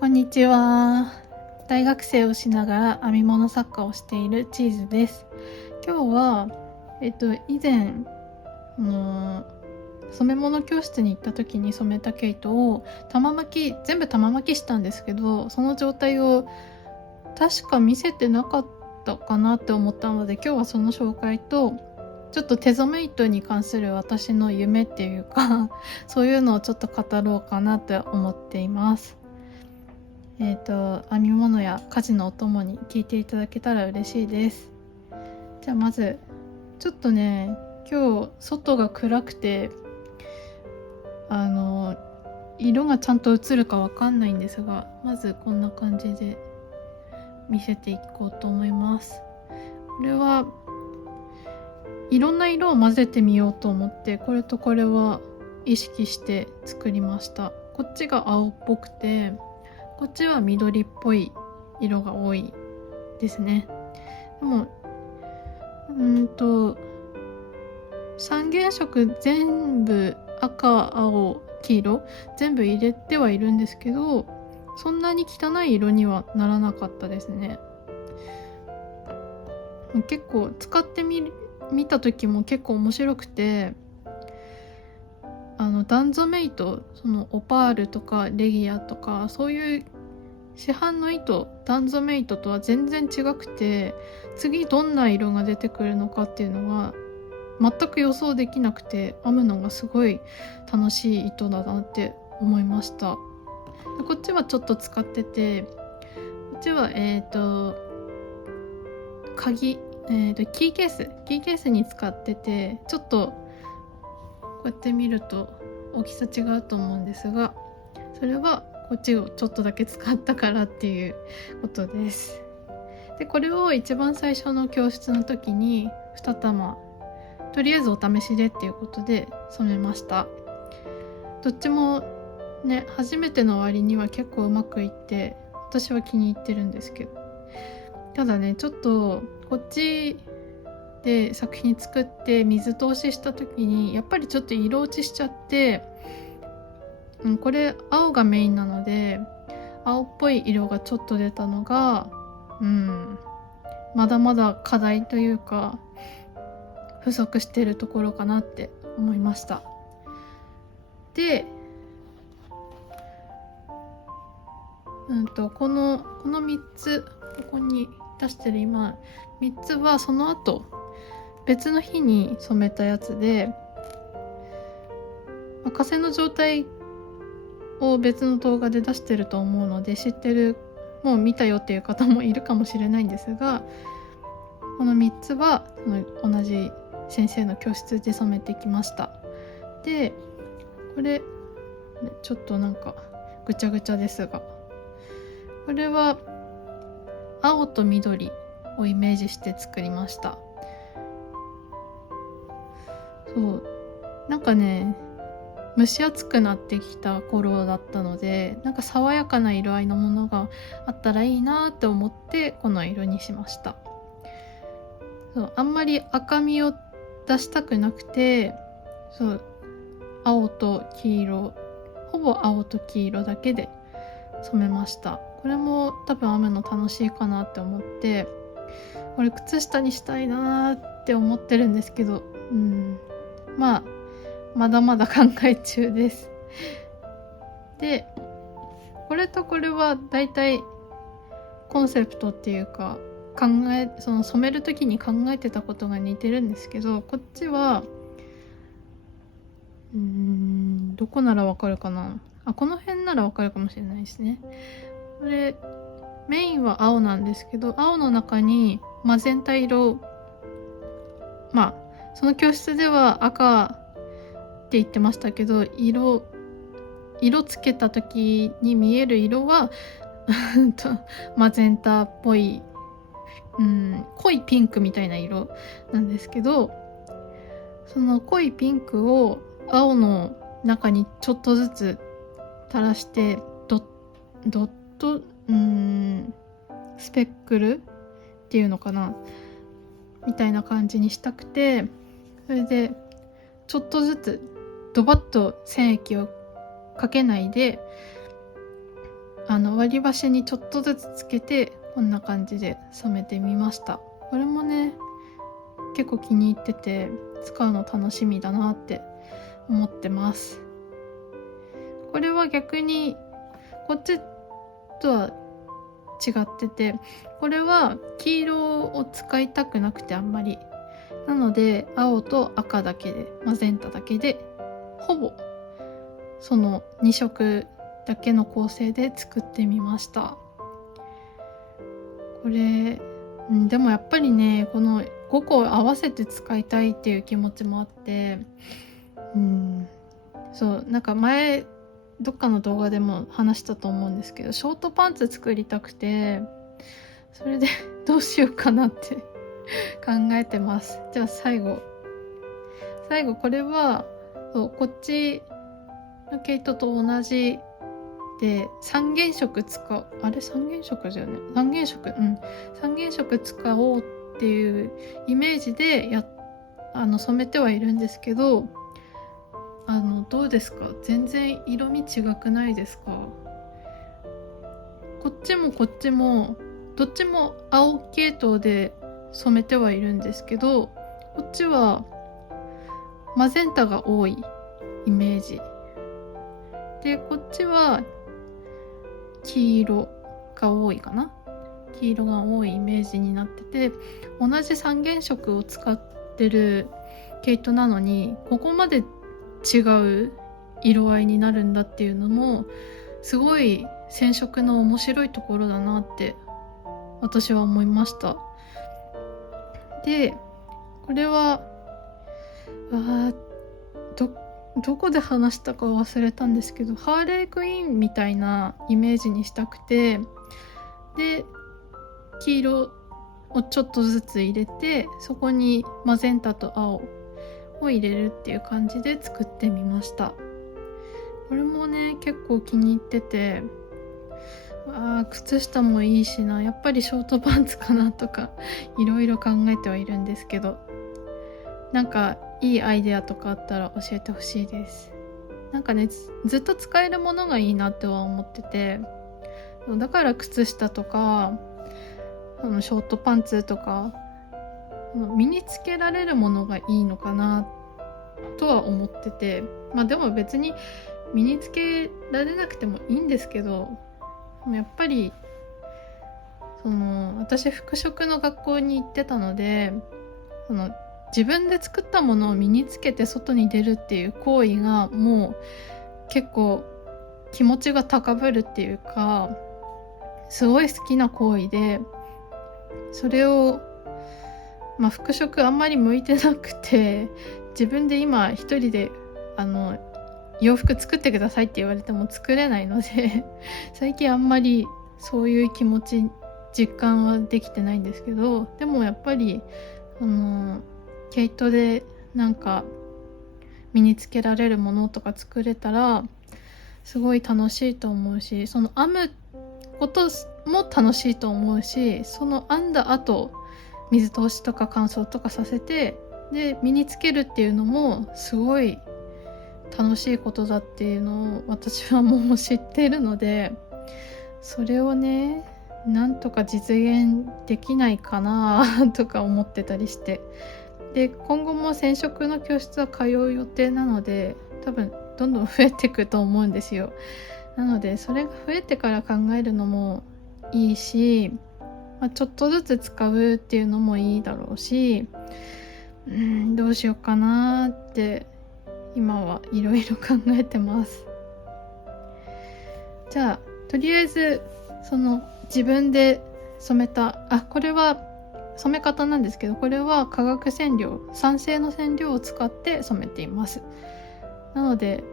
こんにちは。大学生をしながら編み物作家をしているチーズです。今日は、以前染め物教室に行った時に染めた毛糸を全部玉巻きしたんですけど、その状態を確か見せてなかったかなって思ったので、今日はその紹介とちょっと手染め糸に関する私の夢っていうかそういうのをちょっと語ろうかなって思っています。編み物や家事のお供に聞いていただけたら嬉しいです。じゃあまずちょっとね、今日外が暗くて色がちゃんと映るかわかんないんですが、まずこんな感じで見せていこうと思います。これはいろんな色を混ぜてみようと思って、これとこれは意識して作りました。こっちが青っぽくて、こっちは緑っぽい色が多いですね。でも三原色全部赤、青、黄色全部入れてはいるんですけど、そんなに汚い色にはならなかったですね。結構使って見た時も結構面白くて、段染め糸、そのオパールとかレギアとかそういう市販の糸、段染め糸とは全然違くて、次どんな色が出てくるのかっていうのが全く予想できなくて、編むのがすごい楽しい糸だなって思いました。でこっちはちょっと使ってて、こっちはキーケースに使ってて、ちょっとこうやって見ると大きさ違うと思うんですが、それはこっちをちょっとだけ使ったからっていうことです。でこれを一番最初の教室の時に2玉とりあえずお試しでっていうことで染めました。どっちもね、初めての割には結構うまくいって、私は気に入ってるんですけど、ただね、ちょっとこっちで作品作って水通しした時にやっぱりちょっと色落ちしちゃって、これ青がメインなので青っぽい色がちょっと出たのがまだまだ課題というか不足してるところかなって思いました。でこの3つここに出してる今3つはその後別の日に染めたやつで、火星の状態を別の動画で出してると思うので、知ってる、もう見たよっていう方もいるかもしれないんですが、この3つは同じ先生の教室で染めてきました。でこれちょっとなんかぐちゃぐちゃですが、これは青と緑をイメージして作りました。そうなんかね、蒸し暑くなってきた頃だったので、なんか爽やかな色合いのものがあったらいいなって思ってこの色にしました。そうあんまり赤みを出したくなくて、そう青と黄色、ほぼ青と黄色だけで染めました。これも多分編むの楽しいかなって思って、これ靴下にしたいなって思ってるんですけど、まだまだ考え中です。でこれとこれはだいたいコンセプトっていうかその染める時に考えてたことが似てるんですけど、こっちはどこならわかるかな、この辺ならわかるかもしれないですね。これメインは青なんですけど、青の中にマゼンタ色、その教室では赤って言ってましたけど、色つけた時に見える色はマゼンタっぽい、濃いピンクみたいな色なんですけど、その濃いピンクを青の中にちょっとずつ垂らしてドットスペックルっていうのかなみたいな感じにしたくて、それでちょっとずつドバッと染液をかけないで割り箸にちょっとずつつけてこんな感じで染めてみました。これもね結構気に入ってて使うの楽しみだなって思ってます。これは逆にこっちとは違ってて、これは黄色を使いたくなくてあんまりなので青と赤だけでマゼンタだけでほぼその2色だけの構成で作ってみました。これでもやっぱりねこの5個合わせて使いたいっていう気持ちもあって、そうなんか前どっかの動画でも話したと思うんですけど、ショートパンツ作りたくて、それでどうしようかなって考えてます。じゃあ最後これはそうこっちの毛糸と同じで三原色使う、あれ三原色だよね、三原色三原色使おうっていうイメージで染めてはいるんですけど、どうですか？全然色味違くないですか？こっちもこっちもどっちも青系統で染めてはいるんですけど、こっちはマゼンタが多いイメージで、こっちは黄色が多いかな、黄色が多いイメージになってて、同じ三原色を使ってる毛糸なのにここまで違う色合いになるんだっていうのもすごい染色の面白いところだなって私は思いました。でこれはどこで話したか忘れたんですけど、ハーレークイーンみたいなイメージにしたくて、で黄色をちょっとずつ入れてそこにマゼンタと青を入れるっていう感じで作ってみました。これもね結構気に入ってて、靴下もいいしな、やっぱりショートパンツかなとかいろいろ考えてはいるんですけど、なんかいいアイデアとかあったら教えてほしいです。なんかねずっと使えるものがいいなとは思ってて、だから靴下とかショートパンツとか身につけられるものがいいのかなとは思ってて、でも別に身につけられなくてもいいんですけど、やっぱり私服飾の学校に行ってたので、自分で作ったものを身につけて外に出るっていう行為がもう結構気持ちが高ぶるっていうかすごい好きな行為で、それを服飾あんまり向いてなくて、自分で今一人で洋服作ってくださいって言われても作れないので最近あんまりそういう気持ち実感はできてないんですけど、でもやっぱり毛糸でなんか身につけられるものとか作れたらすごい楽しいと思うし、その編むことも楽しいと思うし、その編んだ後水通しとか乾燥とかさせてで身につけるっていうのもすごい楽しいことだっていうのを私はもう知っているので、それをねなんとか実現できないかなとか思ってたりして、で今後も染色の教室は通う予定なので多分どんどん増えていくと思うんですよ。なのでそれが増えてから考えるのもいいし、ちょっとずつ使うっていうのもいいだろうし、どうしようかなって今はいろいろ考えてます。じゃあとりあえずその自分で染めたこれは染め方なんですけど、これは化学染料酸性の染料を使って染めています。なので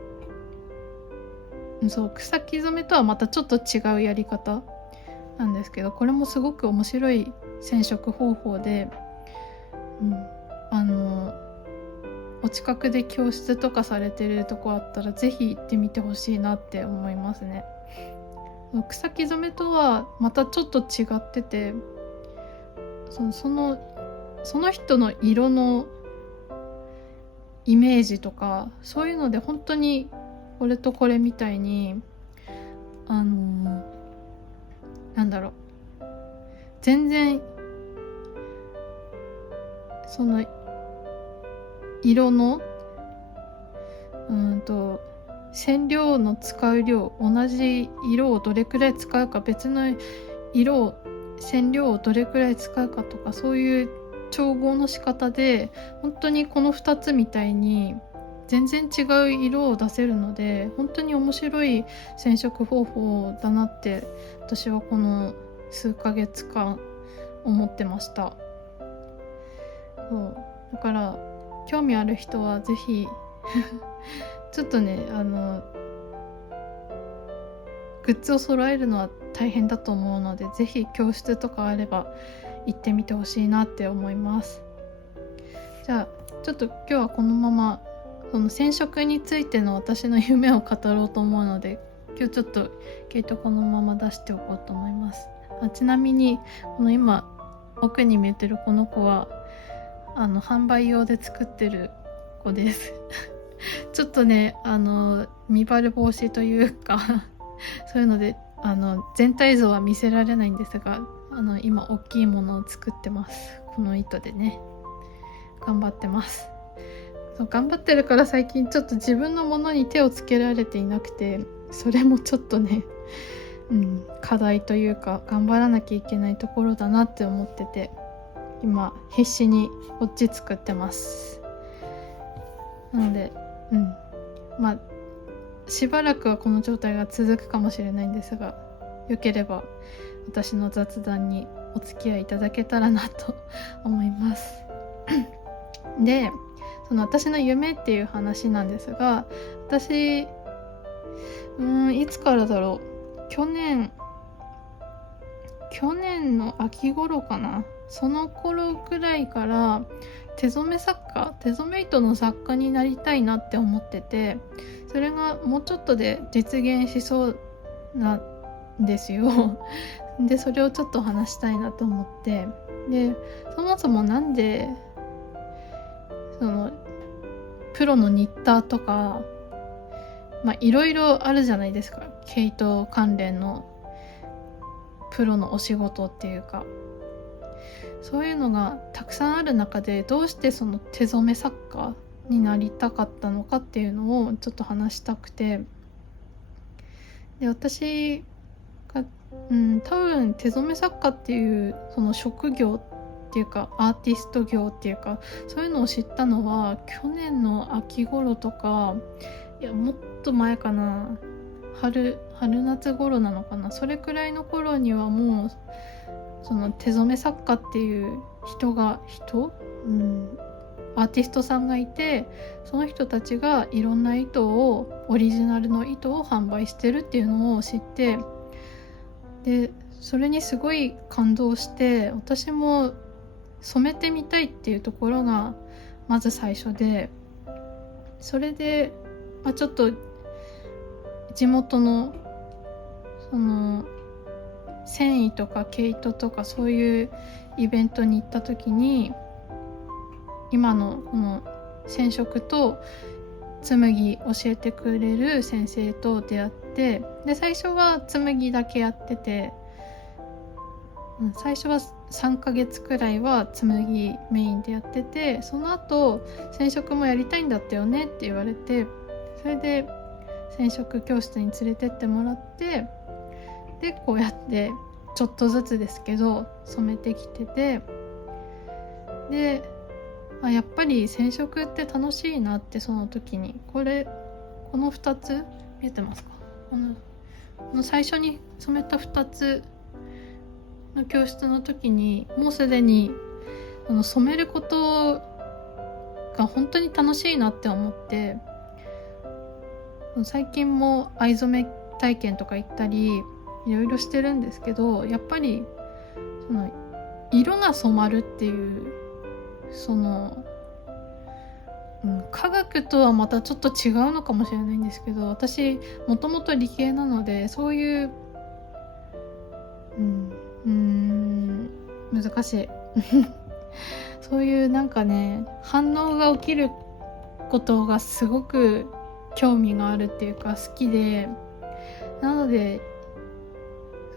草木染めとはまたちょっと違うやり方なんですけど、これもすごく面白い染色方法で、お近くで教室とかされてるとこあったらぜひ行ってみてほしいなって思いますね。草木染めとはまたちょっと違ってて、その人の色のイメージとかそういうので本当にこれとこれみたいに全然その色の染料の使う量、同じ色をどれくらい使うか、別の染料をどれくらい使うかとか、そういう調合の仕方で本当にこの2つみたいに全然違う色を出せるので、本当に面白い染色方法だなって私はこの数ヶ月間思ってました。そうだから興味ある人はぜひちょっとねグッズを揃えるのは大変だと思うので、ぜひ教室とかあれば行ってみてほしいなって思います。じゃあちょっと今日はこのままその染色についての私の夢を語ろうと思うので、今日ちょっと毛糸このまま出しておこうと思います。ちなみにこの今奥に見えてるこの子は販売用で作ってる子ですちょっとね見バレ防止というかそういうので全体像は見せられないんですが、今大きいものを作ってます。この糸でね頑張ってます。そう頑張ってるから最近ちょっと自分のものに手をつけられていなくて、それもちょっとね、課題というか頑張らなきゃいけないところだなって思ってて、今必死にこっち作ってます。なのでまあしばらくはこの状態が続くかもしれないんですが、よければ私の雑談にお付き合いいただけたらなと思いますで、その私の夢っていう話なんですが、私いつからだろう、去年の秋頃かな、その頃くらいから手染め糸の作家になりたいなって思ってて、それがもうちょっとで実現しそうなんですよでそれをちょっと話したいなと思って、でそもそもなんでそのプロのニッターとかいろいろあるじゃないですか、毛糸関連のプロのお仕事っていうか、そういうのがたくさんある中で、どうしてその手染め作家になりたかったのかっていうのをちょっと話したくて、で私が多分手染め作家っていうその職業っていうかアーティスト業っていうか、そういうのを知ったのは去年の秋頃とか、いやもっと前かな、春夏頃なのかな、それくらいの頃にはもうその手染め作家っていうアーティストさんがいて、その人たちがいろんなオリジナルの糸を販売してるっていうのを知って、でそれにすごい感動して、私も染めてみたいっていうところがまず最初で、それで、ちょっと地元のその繊維とか毛糸とかそういうイベントに行った時に、今のこの染色と紬教えてくれる先生と出会って、で最初は紬だけやってて、最初は3ヶ月くらいは紬メインでやってて、その後染色もやりたいんだったよねって言われて、それで染色教室に連れてってもらって、でこうやってちょっとずつですけど染めてきてて、でやっぱり染色って楽しいなって、その時にこの2つ見えてますか、この最初に染めた2つの教室の時にもうすでに染めることが本当に楽しいなって思って、最近も藍染め体験とか行ったりいろいろしてるんですけど、やっぱりその色が染まるっていうその、科学とはまたちょっと違うのかもしれないんですけど、私もともと理系なので、そういう難しいそういうなんかね、反応が起きることがすごく興味があるっていうか好きで、なので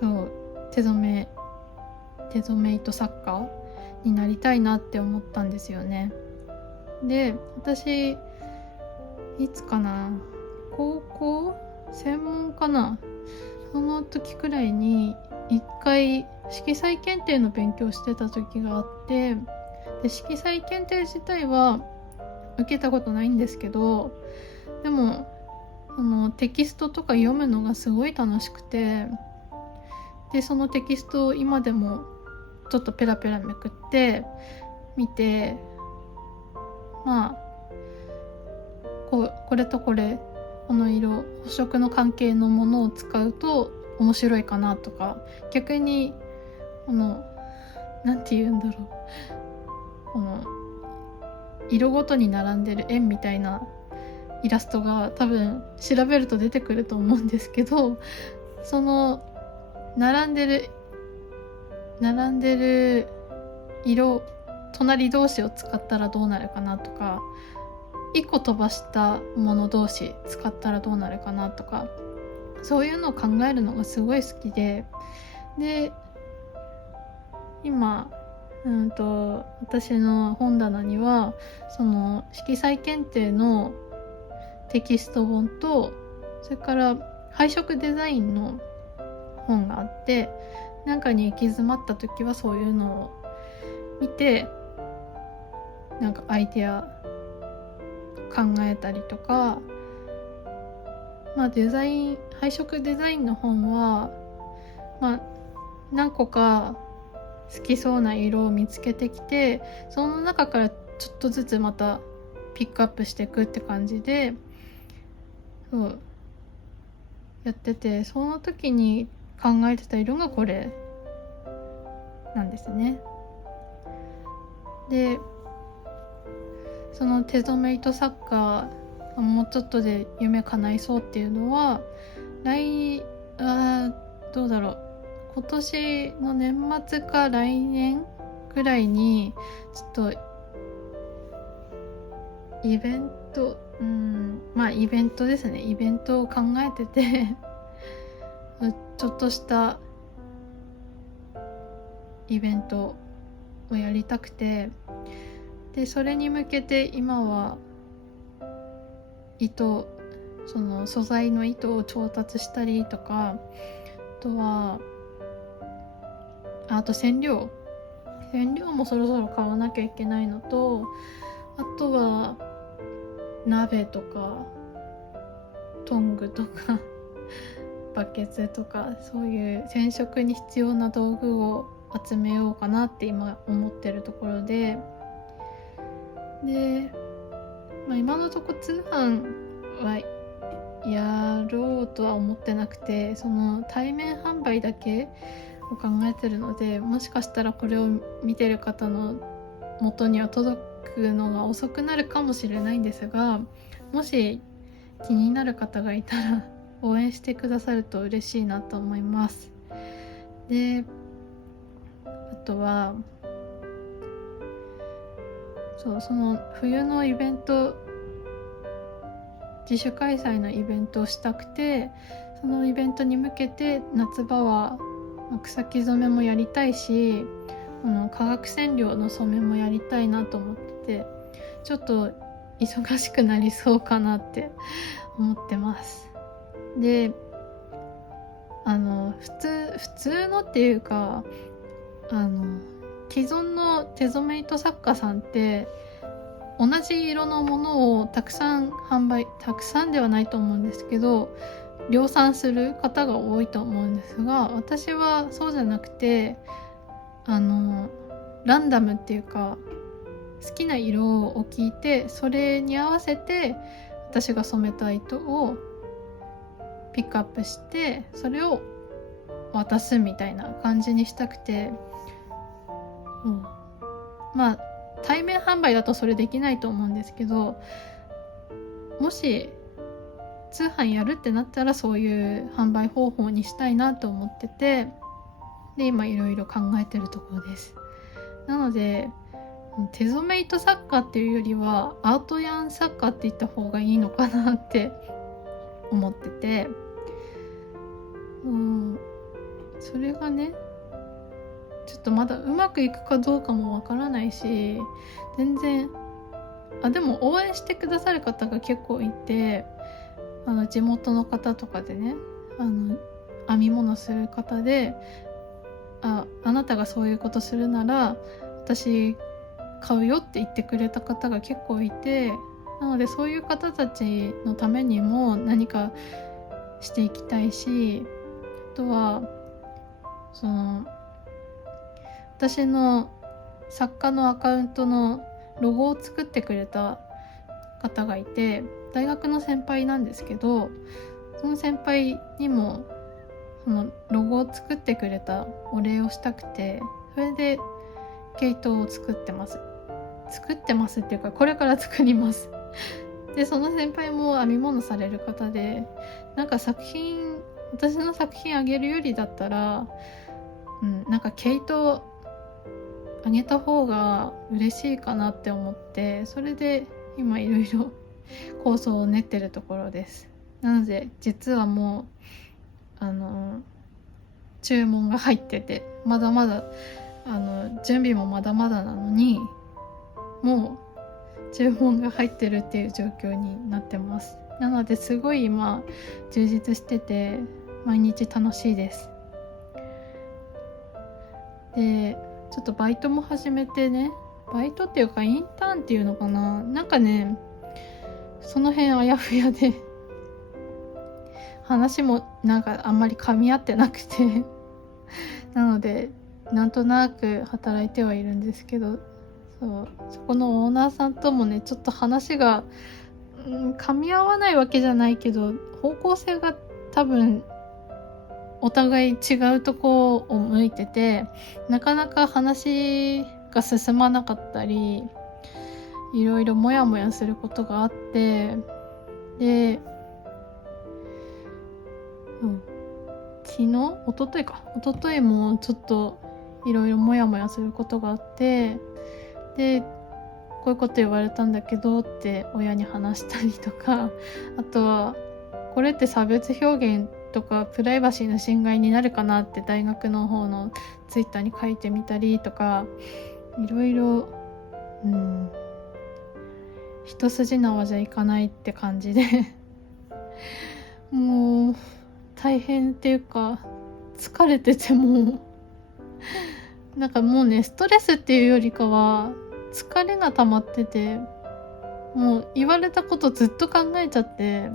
そう手染め手染め糸作家になりたいなって思ったんですよね。で、私いつかな、高校専門かな、その時くらいに一回色彩検定の勉強してた時があって、で色彩検定自体は受けたことないんですけど、でもテキストとか読むのがすごい楽しくて、でそのテキストを今でもちょっとペラペラめくって見て、まあこれとこれ、この色、補色の関係のものを使うと面白いかなとか、逆になんて言うんだろう、この色ごとに並んでる円みたいなイラストが多分調べると出てくると思うんですけど、その並んでる色、隣同士を使ったらどうなるかなとか、1個飛ばしたもの同士使ったらどうなるかなとか、そういうのを考えるのがすごい好きで、今私の本棚にはその色彩検定のテキスト本と、それから配色デザインの本があって、なんかに行き詰まった時はそういうのを見て、なんかアイデア考えたりとか、配色デザインの本は何個か好きそうな色を見つけてきて、その中からちょっとずつまたピックアップしていくって感じでやってて、その時に考えてた色がこれなんですね。でその手染め糸作家もうちょっとで夢叶いそうっていうのは、どうだろう、今年の年末か来年くらいにちょっとイベントですね、イベントを考えててちょっとしたイベントをやりたくて、でそれに向けて今はその素材の糸を調達したりとか、あと染料もそろそろ買わなきゃいけないのと、あとは鍋とかトングとかバケツとか、そういう染色に必要な道具を集めようかなって今思ってるところで、今のとこ通販はやろうとは思ってなくて、その対面販売だけを考えてるので、もしかしたらこれを見てる方の元には届くのが遅くなるかもしれないんですが、もし気になる方がいたら応援してくださると嬉しいなと思います。であとはその冬のイベント、自主開催のイベントをしたくて、そのイベントに向けて夏場は草木染めもやりたいし、化学染料の染めもやりたいなと思ってて、ちょっと忙しくなりそうかなって思ってます。で普通のっていうか、既存の手染め糸作家さんって同じ色のものをたくさんではないと思うんですけど、量産する方が多いと思うんですが、私はそうじゃなくてランダムっていうか、好きな色を聞いて、それに合わせて私が染めた糸をピックアップして、それを渡すみたいな感じにしたくて、対面販売だとそれできないと思うんですけど、もし通販やるってなったらそういう販売方法にしたいなと思ってて、で今いろいろ考えてるところです。なので手染め糸作家っていうよりはアートヤン作家って言った方がいいのかなって思ってて、それがね、ちょっとまだうまくいくかどうかもわからないし、全然でも応援してくださる方が結構いて、地元の方とかでね、編み物する方で、あなたがそういうことするなら私買うよって言ってくれた方が結構いて、なのでそういう方たちのためにも何かしていきたいし、あとはその私の作家のアカウントのロゴを作ってくれた方がいて、大学の先輩なんですけど、その先輩にもそのロゴを作ってくれたお礼をしたくて、それで毛糸を作ってますっていうか、これから作りますでその先輩も編み物される方で、なんか私の作品あげるよりだったら、なんか毛糸あげた方が嬉しいかなって思って、それで今いろいろ構想を練ってるところです。なので実はもう注文が入ってて、まだまだ準備もまだまだなのに、もう注文が入ってるっていう状況になってます。なのですごい今充実してて毎日楽しいです。でちょっとバイトも始めてね、バイトっていうかインターンっていうのかな、なんかねその辺あやふやで話もなんかあんまり噛み合ってなくてなのでなんとなく働いてはいるんですけど、そこのオーナーさんともねちょっと話が、噛み合わないわけじゃないけど、方向性が多分お互い違うとこを向いてて、なかなか話が進まなかったり、いろいろモヤモヤすることがあって、で、一昨日もちょっといろいろモヤモヤすることがあって、でこういうこと言われたんだけどって親に話したりとか、あとはこれって差別表現とかプライバシーの侵害になるかなって大学の方のツイッターに書いてみたりとか、いろいろ一筋縄じゃいかないって感じでもう大変っていうか疲れてて、もうなんかもうねストレスっていうよりかは疲れが溜まってて、もう言われたことずっと考えちゃって、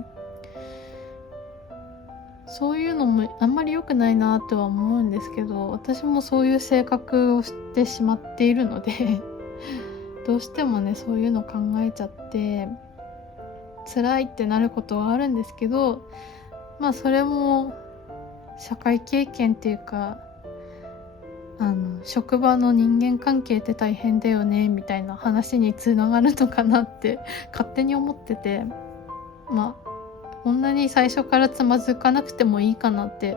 そういうのもあんまり良くないなとは思うんですけど、私もそういう性格をしてしまっているのでどうしてもねそういうの考えちゃって辛いってなることはあるんですけど、まあそれも社会経験っていうか、職場の人間関係って大変だよねみたいな話につながるのかなって勝手に思ってて、まあこんなに最初からつまずかなくてもいいかなって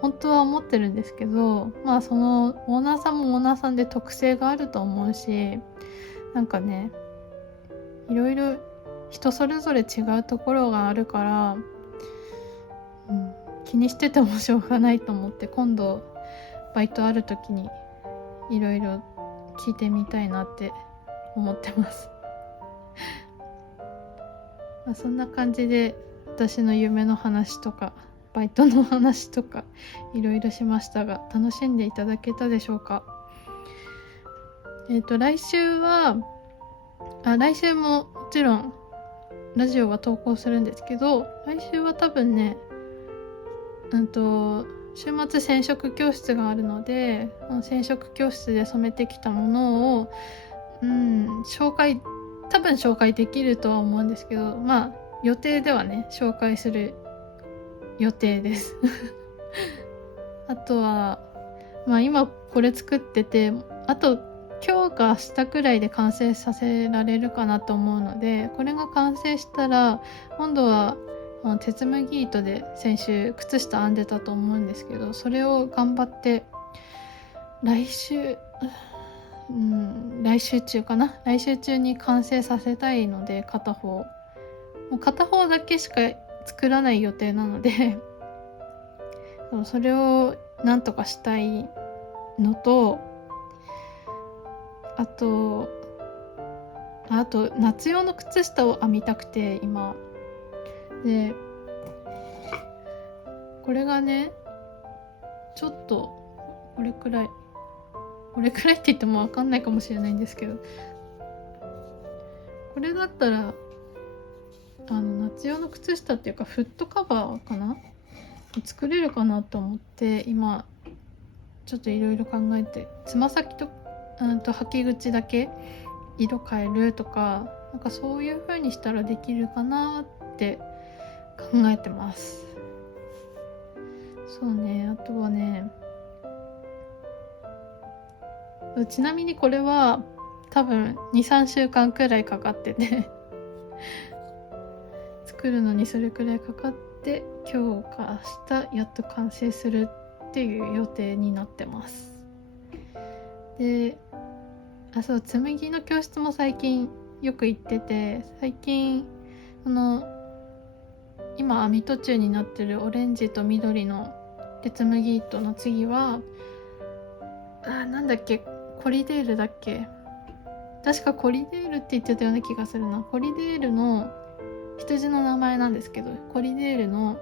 本当は思ってるんですけど、まあそのオーナーさんもオーナーさんで特性があると思うし、なんかねいろいろ人それぞれ違うところがあるから、気にしててもしょうがないと思って、今度バイトある時にいろいろ聞いてみたいなって思ってますまあそんな感じで私の夢の話とかバイトの話とかいろいろしましたが、楽しんでいただけたでしょうか。来週ももちろんラジオは投稿するんですけど、来週は多分ね週末染色教室があるので、染色教室で染めてきたものを紹介できるとは思うんですけど、まあ予定ではね紹介する予定ですあとはまあ今これ作ってて、あと今日か明日くらいで完成させられるかなと思うので、これが完成したら今度は鉄麦糸で先週靴下編んでたと思うんですけど、それを頑張って来週中に完成させたいので、片方だけしか作らない予定なのでそれをなんとかしたいのと、あと夏用の靴下を編みたくて今で、これがねちょっとこれくらいって言っても分かんないかもしれないんですけど、これだったら夏用の靴下っていうかフットカバーかな作れるかなと思って今ちょっといろいろ考えて、つま先と履き口だけ色変えるとか、なんかそういう風にしたらできるかなって考えてます。そうね、あとはね、ちなみにこれは多分 2,3 週間くらいかかってて作るのにそれくらいかかって、今日か明日やっと完成するっていう予定になってます。で、そう、紬の教室も最近よく行ってて、最近今編み途中になってるオレンジと緑ので紬糸の次はなんだっけ、コリデールだっけ、確かコリデールって言ってたような気がするな。コリデールの羊の名前なんですけど、コリデールの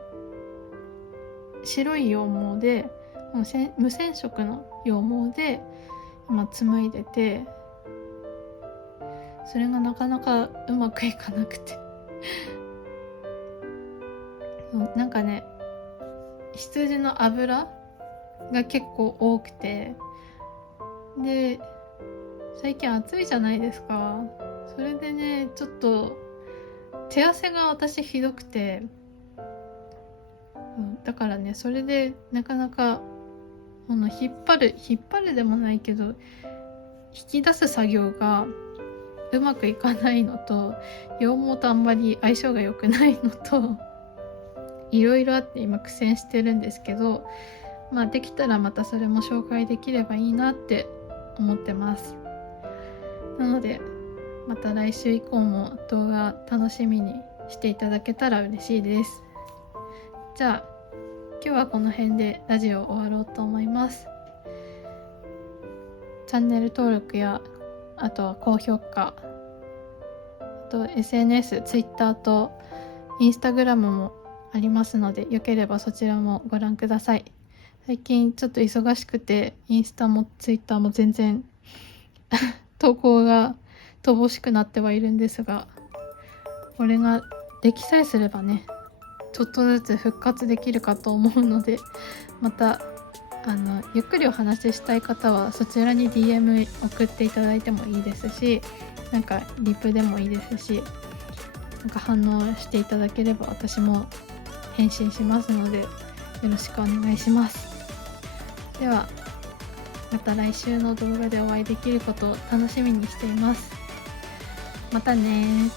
白い羊毛で無染色の羊毛で今紡いでて、それがなかなかうまくいかなくてなんかね、羊の脂が結構多くて、で最近暑いじゃないですか。それでね、ちょっと手汗が私ひどくて、だからね、それでなかなか引っ張るでもないけど引き出す作業がうまくいかないのと、羊毛とあんまり相性が良くないのと、いろいろあって今苦戦してるんですけど、できたらまたそれも紹介できればいいなって思ってます。なのでまた来週以降も動画楽しみにしていただけたら嬉しいです。じゃあ今日はこの辺でラジオを終わろうと思います。チャンネル登録やあとは高評価、あと SNS、Twitter と Instagram もありますので、よければそちらもご覧ください。最近ちょっと忙しくてインスタも Twitter も全然投稿が乏しくなってはいるんですが、これができさえすればね、ちょっとずつ復活できるかと思うので、またゆっくりお話ししたい方はそちらに DM 送っていただいてもいいですし、なんかリプでもいいですし、なんか反応していただければ私も返信しますので、よろしくお願いします。ではまた来週の動画でお会いできることを楽しみにしています。またね。